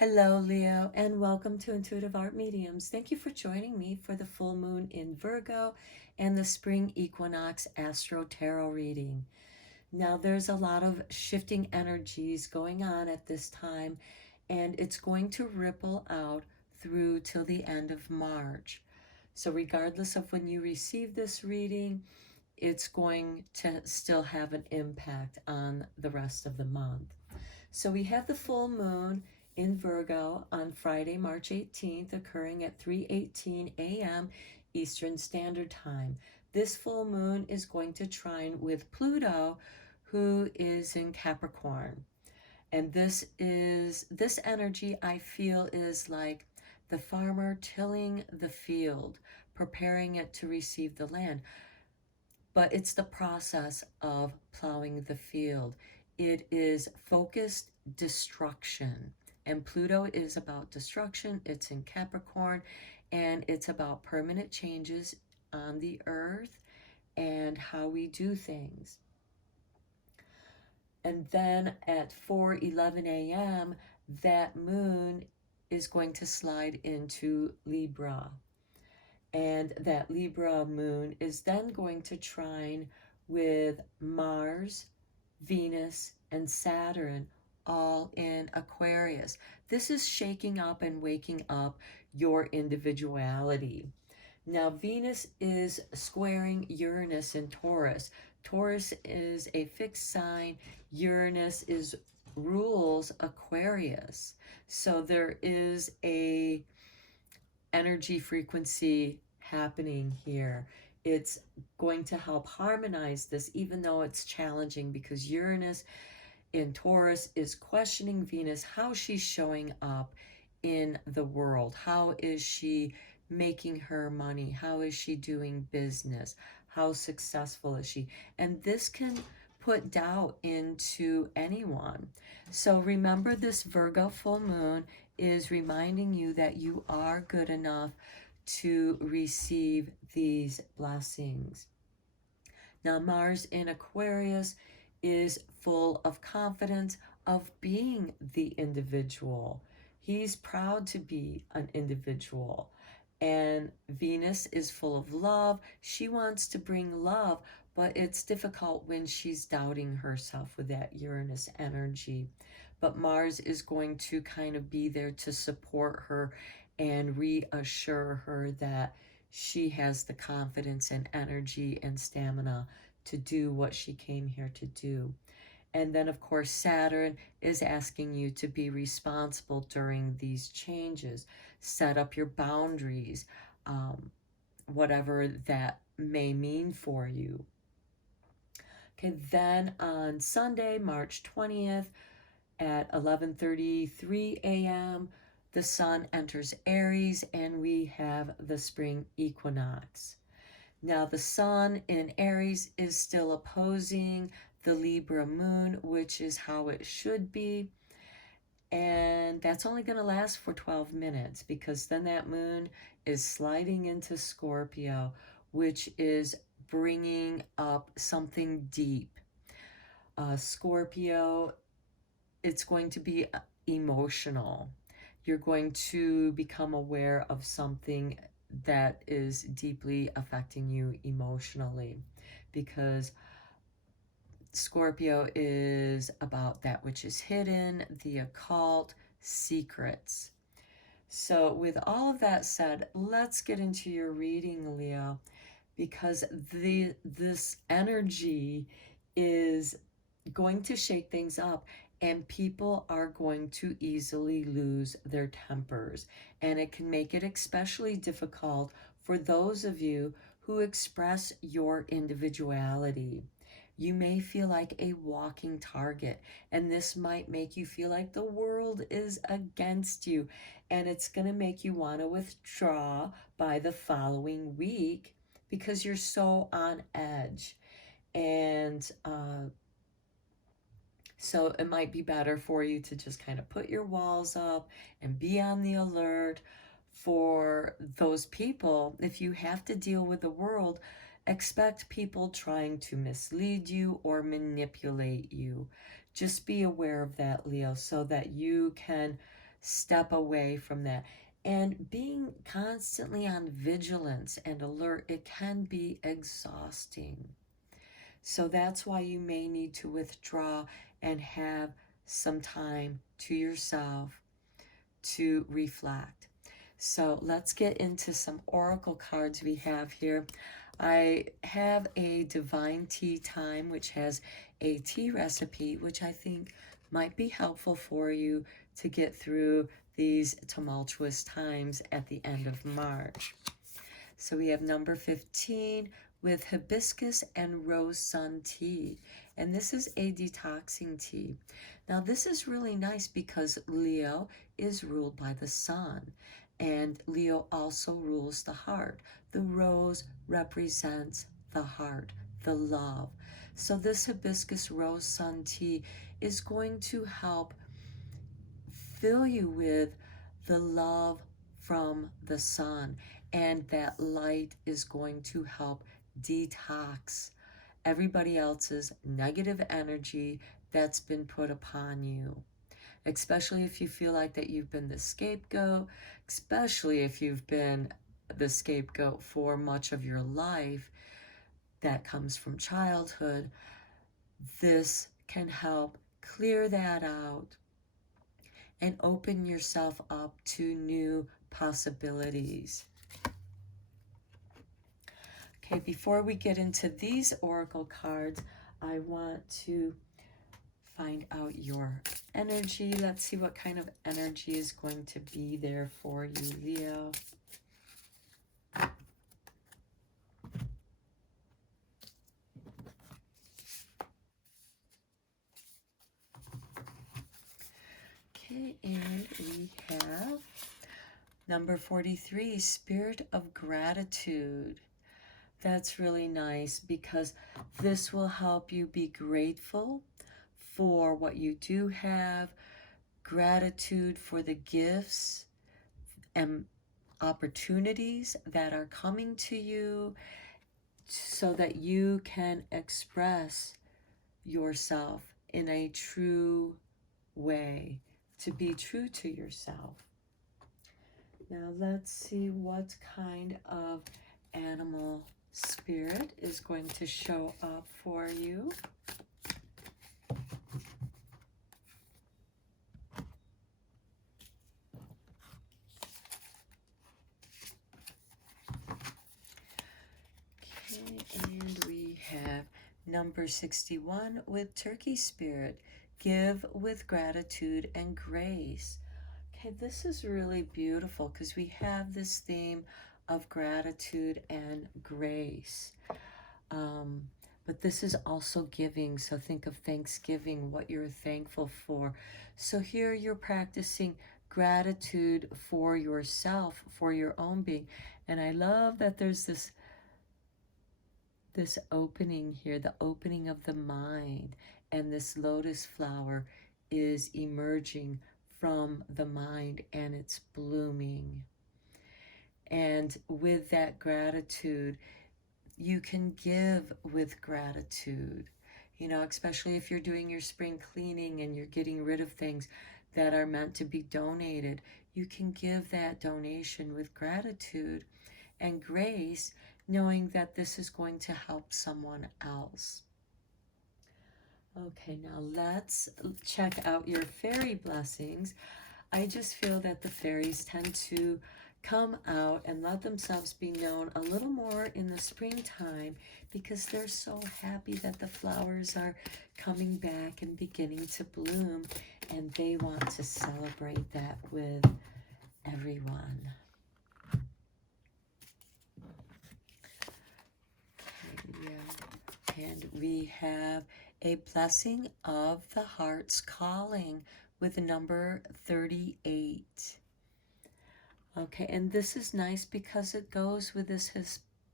Hello, Leo, and welcome to Intuitive Art Mediums. Thank you for joining me for the full moon in Virgo and the spring equinox Astro-Tarot reading. Now, there's a lot of shifting energies going on at this time, and it's going to ripple out through till the end of March. So regardless of when you receive this reading, it's going to still have an impact on the rest of the month. So we have the full moon in Virgo on Friday, March 18th, occurring at 3:18 a.m. Eastern Standard Time. This full moon is going to trine with Pluto, who is in Capricorn. And this energy, I feel, is like the farmer tilling the field, preparing it to receive the land. But it's the process of plowing the field. It is focused destruction. And Pluto is about destruction. It's in Capricorn, and it's about permanent changes on the earth and how we do things. And then at 4:11 a.m., that moon is going to slide into Libra. And that Libra moon is then going to trine with Mars, Venus, and Saturn, all in Aquarius. This is shaking up and waking up your individuality. Now, Venus is squaring Uranus in Taurus. Taurus is a fixed sign. Uranus rules Aquarius. So there is a energy frequency happening here. It's going to help harmonize this, even though it's challenging, because Uranus in Taurus is questioning Venus, how she's showing up in the world. How is she making her money? How is she doing business? How successful is she? And this can put doubt into anyone. So remember, this Virgo full moon is reminding you that you are good enough to receive these blessings. Now, Mars in Aquarius is full of confidence of being the individual. He's proud to be an individual. And Venus is full of love. She wants to bring love, but it's difficult when she's doubting herself with that Uranus energy. But Mars is going to kind of be there to support her and reassure her that she has the confidence and energy and stamina to do what she came here to do. And then, of course, Saturn is asking you to be responsible during these changes. Set up your boundaries, whatever that may mean for you. Okay, then on Sunday, March 20th at 11:33 a.m., the sun enters Aries, and we have the spring equinox. Now, the sun in Aries is still opposing the Libra moon, which is how it should be. And that's only going to last for 12 minutes, because then that moon is sliding into Scorpio, which is bringing up something deep. Scorpio, it's going to be emotional. You're going to become aware of something that is deeply affecting you emotionally, because Scorpio is about that which is hidden, the occult, secrets. So with all of that said, let's get into your reading, Leo, because this energy is going to shake things up, and people are going to easily lose their tempers. And it can make it especially difficult for those of you who express your individuality. You may feel like a walking target, and this might make you feel like the world is against you, and it's going to make you want to withdraw by the following week because you're so on edge. And so it might be better for you to just kind of put your walls up and be on the alert for those people. If you have to deal with the world, expect people trying to mislead you or manipulate you. Just be aware of that, Leo, so that you can step away from that. And being constantly on vigilance and alert, it can be exhausting. So that's why you may need to withdraw and have some time to yourself to reflect. So let's get into some oracle cards we have here. I have a divine tea time, which has a tea recipe, which I think might be helpful for you to get through these tumultuous times at the end of March. So we have number 15 with hibiscus and rose sun tea. And this is a detoxing tea. Now this is really nice because Leo is ruled by the sun. And Leo also rules the heart. The rose represents the heart, the love. So this hibiscus rose sun tea is going to help fill you with the love from the sun, and that light is going to help detox everybody else's negative energy that's been put upon you, especially if you feel like that you've been the scapegoat, especially if you've been the scapegoat for much of your life that comes from childhood. This can help clear that out and open yourself up to new possibilities. Okay, before we get into these oracle cards, I want to find out your energy. Let's see what kind of energy is going to be there for you, Leo. Okay, and we have number 43, Spirit of Gratitude. That's really nice because this will help you be grateful for what you do have, gratitude for the gifts and opportunities that are coming to you so that you can express yourself in a true way, to be true to yourself. Now let's see what kind of animal spirit is going to show up for you. Okay, and we have number 61 with Turkey Spirit. Give with gratitude and grace. Okay, this is really beautiful because we have this theme of gratitude and grace. But this is also giving, so think of Thanksgiving, what you're thankful for. So here you're practicing gratitude for yourself, for your own being. And I love that there's this opening here, the opening of the mind, and this lotus flower is emerging from the mind and it's blooming. And with that gratitude, you can give with gratitude, you know, especially if you're doing your spring cleaning and you're getting rid of things that are meant to be donated. You can give that donation with gratitude and grace, knowing that this is going to help someone else. Okay, now let's check out your fairy blessings. I just feel that the fairies tend to come out and let themselves be known a little more in the springtime because they're so happy that the flowers are coming back and beginning to bloom, and they want to celebrate that with everyone. Yeah. And we have a blessing of the heart's calling with number 38. Okay, and this is nice because it goes with this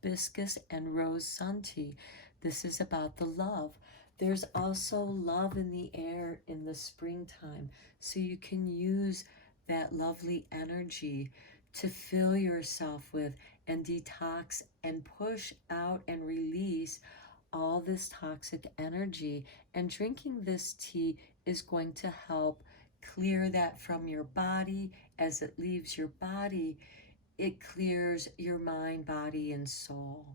hibiscus and rose sun tea. This is about the love. There's also love in the air in the springtime, so you can use that lovely energy to fill yourself with and detox and push out and release all this toxic energy. And drinking this tea is going to help clear that from your body. As it leaves your body, it clears your mind, body, and soul.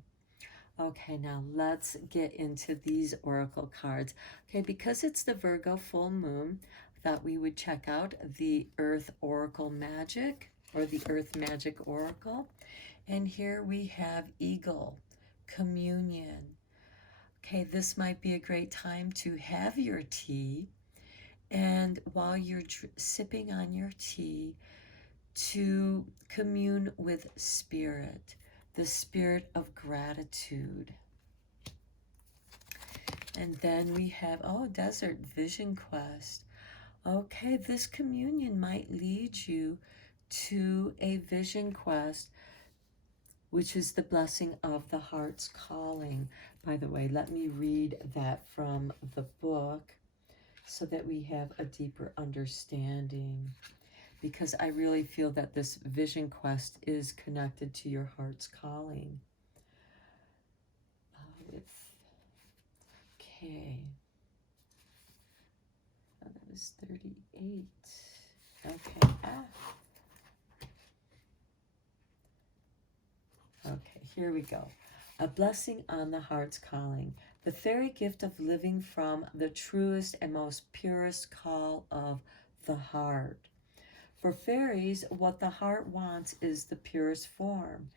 Okay, now let's get into these oracle cards. Okay, because it's the Virgo full moon, I thought we would check out the Earth Oracle Magic, or the Earth Magic Oracle. And here we have Eagle, Communion. Okay, this might be a great time to have your tea, and while you're sipping on your tea, to commune with Spirit, the spirit of gratitude. And then we have, oh, Desert Vision Quest. Okay, this communion might lead you to a vision quest, which is the blessing of the heart's calling. By the way, let me read that from the book so that we have a deeper understanding, because I really feel that this vision quest is connected to your heart's calling. Okay. Oh, that was 38. Okay. Okay, here we go. A blessing on the heart's calling. The fairy gift of living from the truest and most purest call of the heart. For fairies, what the heart wants is the purest form,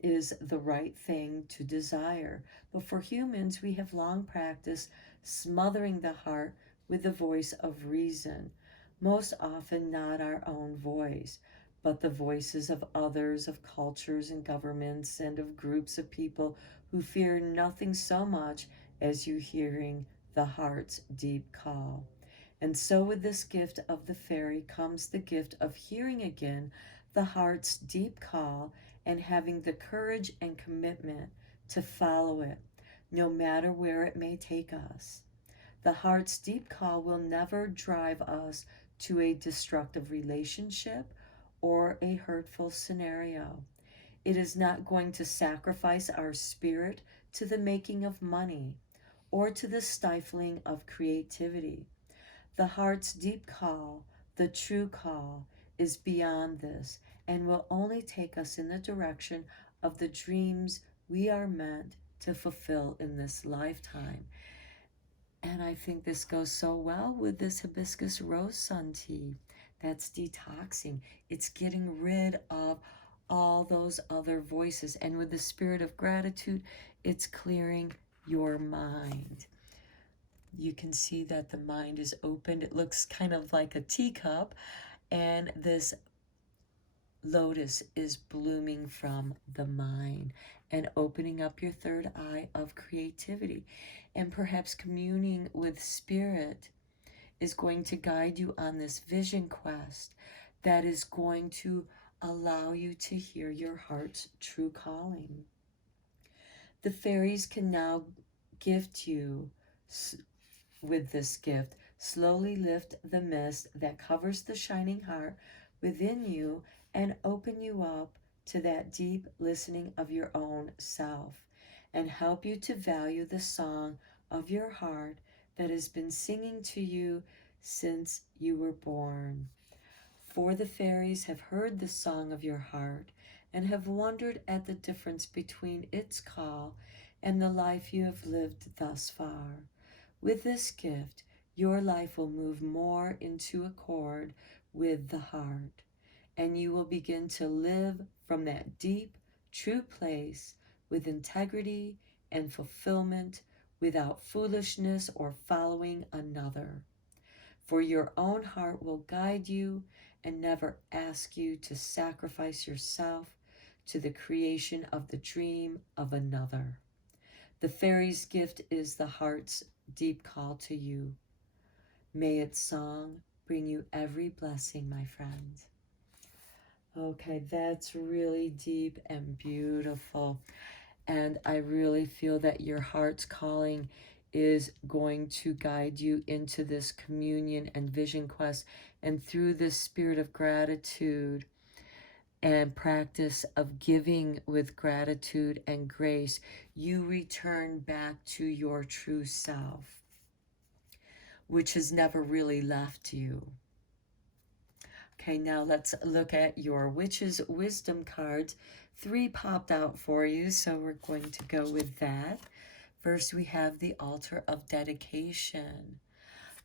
is the right thing to desire. But for humans, we have long practiced smothering the heart with the voice of reason, most often not our own voice, but the voices of others, of cultures and governments, and of groups of people who fear nothing so much as you hearing the heart's deep call. And so with this gift of the fairy comes the gift of hearing again the heart's deep call and having the courage and commitment to follow it, no matter where it may take us. The heart's deep call will never drive us to a destructive relationship or a hurtful scenario. It is not going to sacrifice our spirit to the making of money or to the stifling of creativity. The heart's deep call, the true call, is beyond this and will only take us in the direction of the dreams we are meant to fulfill in this lifetime. And I think this goes so well with this hibiscus rose sun tea. That's detoxing. It's getting rid of all those other voices. And with the spirit of gratitude, it's clearing your mind. You can see that the mind is opened. It looks kind of like a teacup, and this lotus is blooming from the mind and opening up your third eye of creativity. And perhaps communing with Spirit is going to guide you on this vision quest that is going to allow you to hear your heart's true calling. The fairies can now gift you with this gift. Slowly lift the mist that covers the shining heart within you and open you up to that deep listening of your own self, and help you to value the song of your heart that has been singing to you since you were born. For the fairies have heard the song of your heart and have wondered at the difference between its call and the life you have lived thus far. With this gift, your life will move more into accord with the heart, and you will begin to live from that deep, true place with integrity and fulfillment, without foolishness or following another. For your own heart will guide you and never ask you to sacrifice yourself to the creation of the dream of another. The fairy's gift is the heart's deep call to you. May its song bring you every blessing, my friend. Okay, that's really deep and beautiful. And I really feel that your heart's calling is going to guide you into this communion and vision quest. And through this spirit of gratitude and practice of giving with gratitude and grace, you return back to your true self, which has never really left you. Okay, now let's look at your Witch's Wisdom cards. 3 popped out for you, so we're going to go with that. First, we have the Altar of Dedication.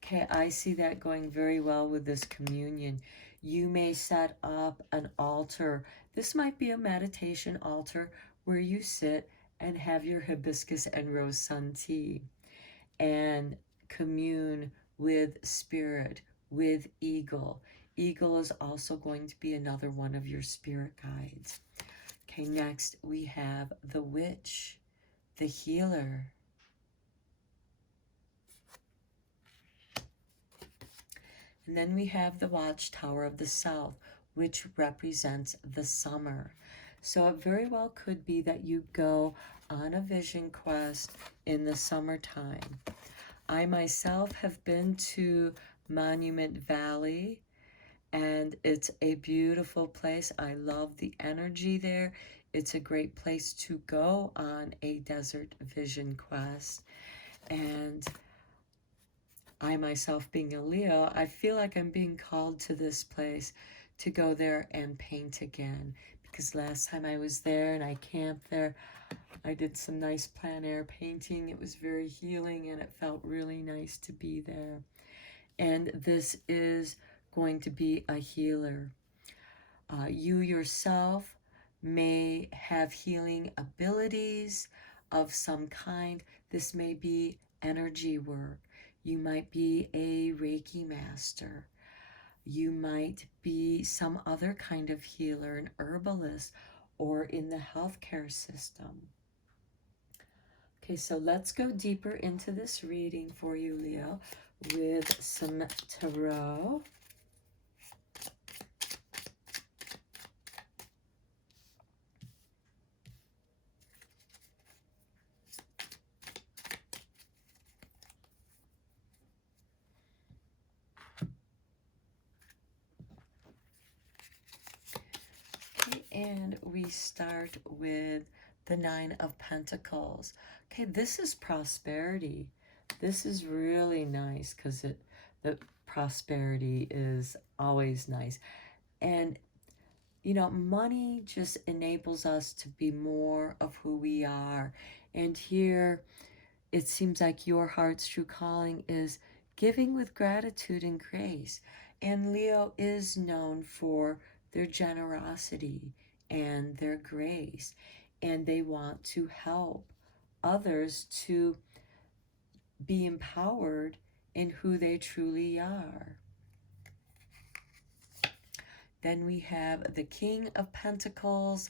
Okay, I see that going very well with this communion. You may set up an altar. This might be a meditation altar where you sit and have your hibiscus and rose sun tea and commune with spirit, with eagle. Eagle is also going to be another one of your spirit guides. Okay, next we have the witch, the healer. And then we have the Watchtower of the South, which represents the summer. So it very well could be that you go on a vision quest in the summertime. I myself have been to Monument Valley, and it's a beautiful place. I love the energy there. It's a great place to go on a desert vision quest. And I myself being a Leo, I feel like I'm being called to this place to go there and paint again. Because last time I was there and I camped there, I did some nice plein air painting. It was very healing and it felt really nice to be there. And this is going to be a healer. You yourself may have healing abilities of some kind. This may be energy work. You might be a Reiki master. You might be some other kind of healer, an herbalist, or in the healthcare system. Okay, so let's go deeper into this reading for you, Leo, with some tarot. Okay, and we start with the Nine of Pentacles. Okay, this is prosperity. This is really nice because the prosperity is always nice. And you know, money just enables us to be more of who we are. And here it seems like your heart's true calling is giving with gratitude and grace. And Leo is known for their generosity and their grace. And they want to help others to be empowered in who they truly are. Then we have the King of Pentacles.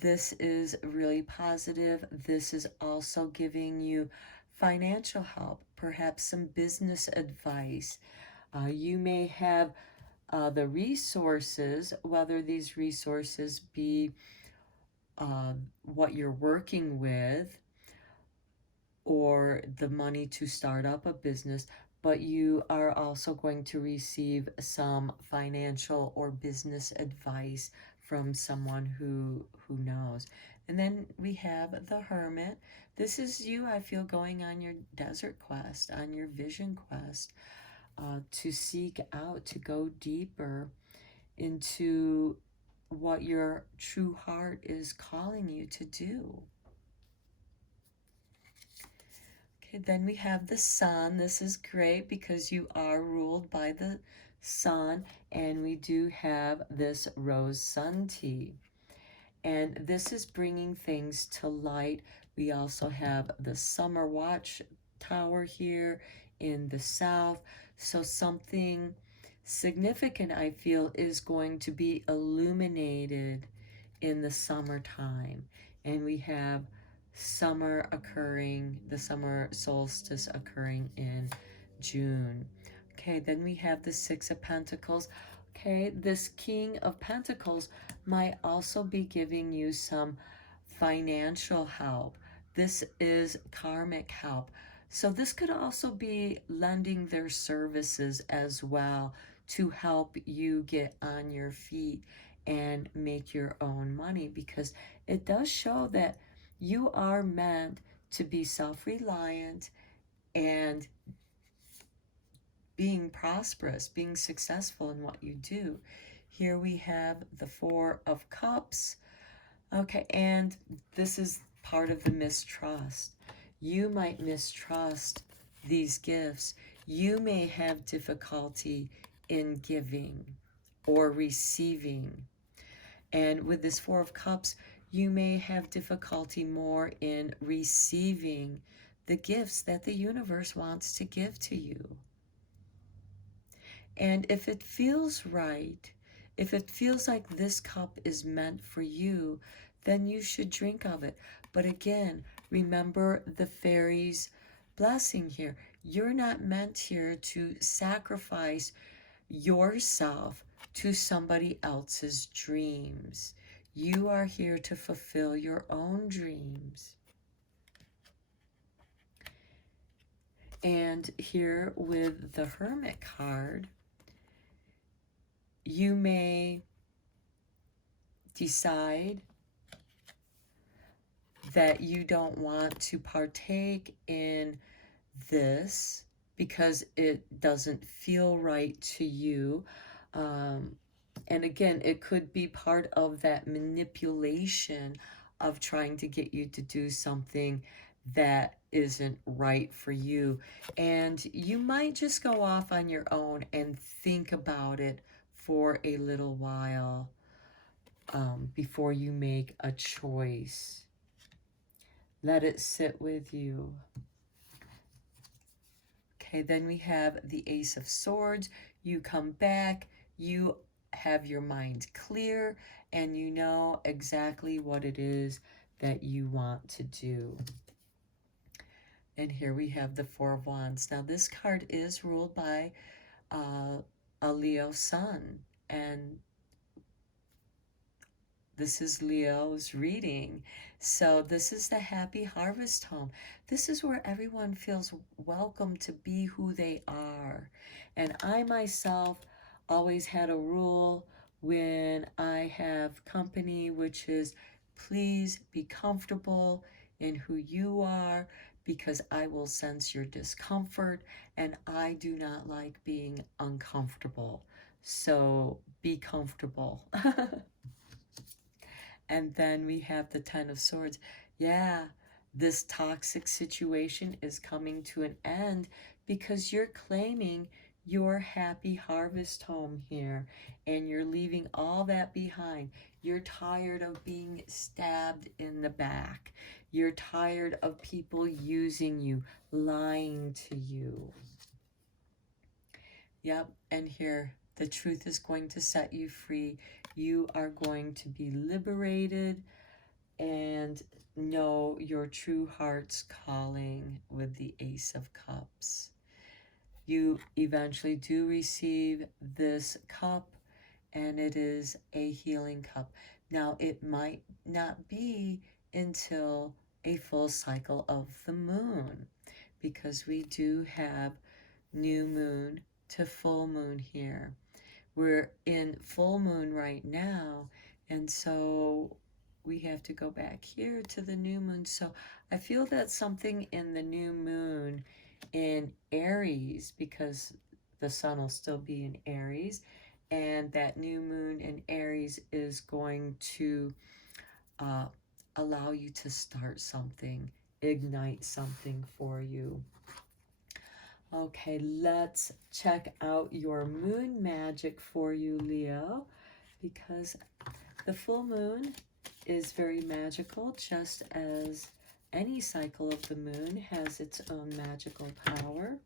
This is really positive. This is also giving you financial help, perhaps some business advice. You may have the resources, whether these resources be what you're working with or the money to start up a business, but you are also going to receive some financial or business advice from someone who knows. And then we have the Hermit. This is you, I feel, going on your desert quest, on your vision quest, to seek out, to go deeper into what your true heart is calling you to do. Okay, then we have the Sun. This is great because you are ruled by the Sun, and we do have this rose sun tea. And this is bringing things to light. We also have the Summer Watch Tower here in the south. So something significant, I feel, is going to be illuminated in the summertime. And we have summer occurring, the summer solstice occurring in June. Okay, then we have the Six of Pentacles. Okay, this King of Pentacles might also be giving you some financial help. This is karmic help. So this could also be lending their services as well to help you get on your feet and make your own money, because it does show that you are meant to be self-reliant and being prosperous, being successful in what you do. Here we have the Four of Cups. Okay, and this is part of the mistrust. You might mistrust these gifts. You may have difficulty in giving or receiving. And with this Four of Cups, you may have difficulty more in receiving the gifts that the universe wants to give to you. And if it feels right, if it feels like this cup is meant for you, then you should drink of it. But again, remember the fairy's blessing here. You're not meant here to sacrifice yourself to somebody else's dreams. You are here to fulfill your own dreams. And here with the Hermit card, you may decide that you don't want to partake in this because it doesn't feel right to you. And again, it could be part of that manipulation of trying to get you to do something that isn't right for you. And you might just go off on your own and think about it for a little while before you make a choice. Let it sit with you. Okay, then we have the Ace of Swords. You come back, you have your mind clear, and you know exactly what it is that you want to do. And here we have the Four of Wands. Now this card is ruled by a Leo sun, and this is Leo's reading. So this is the happy harvest home. This is where everyone feels welcome to be who they are. And I myself always had a rule when I have company, which is please be comfortable in who you are, because I will sense your discomfort and I do not like being uncomfortable. So be comfortable. And then we have the Ten of Swords. Yeah, this toxic situation is coming to an end because you're claiming your happy harvest home here and you're leaving all that behind. You're tired of being stabbed in the back. You're tired of people using you, lying to you. Yep, and here, the truth is going to set you free. You are going to be liberated and know your true heart's calling with the Ace of Cups. You eventually do receive this cup, and it is a healing cup. Now, it might not be until a full cycle of the moon, because we do have new moon to full moon here. We're in full moon right now, and so we have to go back here to the new moon. So I feel that something in the new moon in Aries, because the sun will still be in Aries, and that new moon in Aries is going to allow you to start something, ignite something for you. Okay, let's check out your moon magic for you, Leo, because the full moon is very magical, just as any cycle of the moon has its own magical power.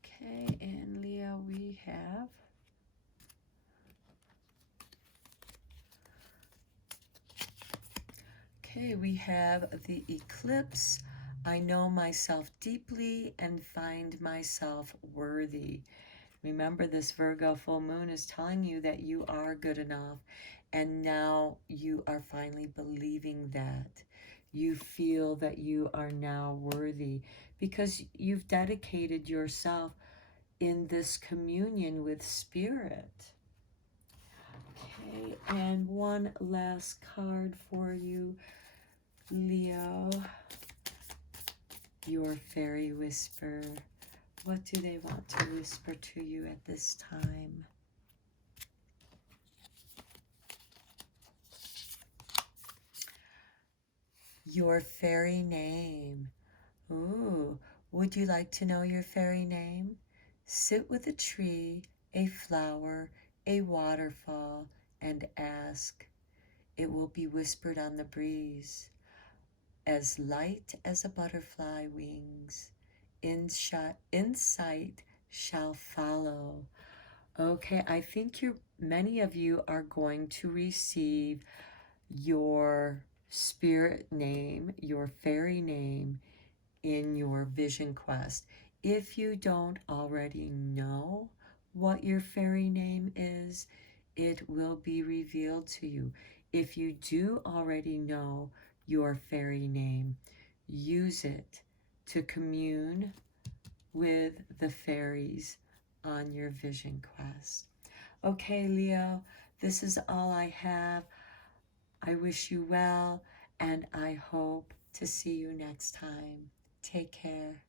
Okay, and Leo, we have we have the eclipse. I know myself deeply and find myself worthy. Remember, this Virgo full moon is telling you that you are good enough, and now you are finally believing that. You feel that you are now worthy because you've dedicated yourself in this communion with Spirit. Okay, and one last card for you. Leo, your fairy whisper. What do they want to whisper to you at this time? Your fairy name. Ooh, would you like to know your fairy name? Sit with a tree, a flower, a waterfall, and ask. It will be whispered on the breeze, as light as a butterfly wings. Insight shall follow. Okay, I think many of you are going to receive your spirit name, your fairy name in your vision quest. If you don't already know what your fairy name is, it will be revealed to you. If you do already know your fairy name, use it to commune with the fairies on your vision quest. Okay, Leo, this is all I have. I wish you well, and I hope to see you next time. Take care.